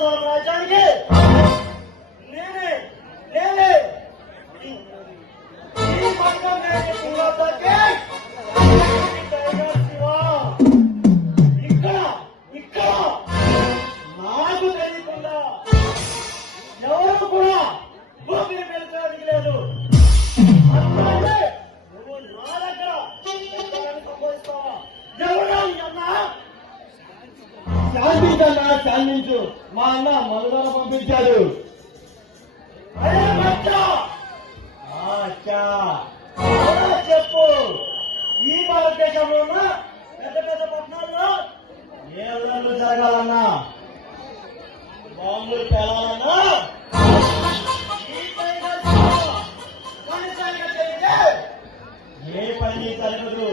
రాజ్యానికి నేనే నేనే ఈ మార్గం నేను ఇక్కడ ఇక్కడ నాకు తెలియకుండా ఎవరు కూడా భూమిని పెంచడానికి లేదు. నువ్వు నా దగ్గర సంభవిస్తావా? ఎవరా అన్నా? శాంతించన్నా, శాంతించు. మా అన్న మనుగడ పంపించాడు. చెప్పు. ఈ భారతదేశంలో ఉన్న పెద్ద పెద్ద పట్టణాల్లో ఏ విధంగా జరగాలన్నా, బాంబులు పేలాలన్నా ఏ పని జరగదు.